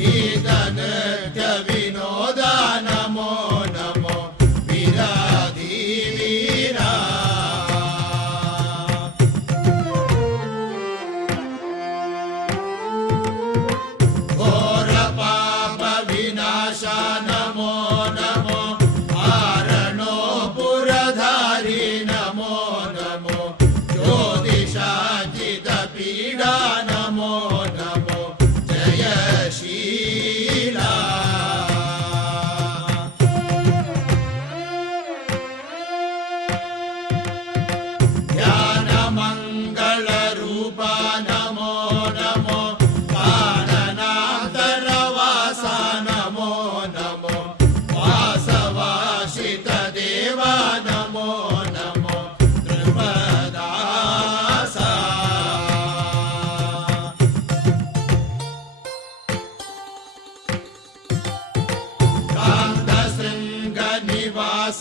गीतनृत्य विनोद नमो नमो वीराधिवीरा घोर पाप विनाश नमो नमो आरणो पुरधारी नमो नमो ज्योतिषाजित पीडा नमो नमो जयशीला ध्यान मंगल रूप नमो नमो काननान्तरवास नमो नमो वासवासित देव नमो नमो नृपदास कान्तशृङ्ग निवास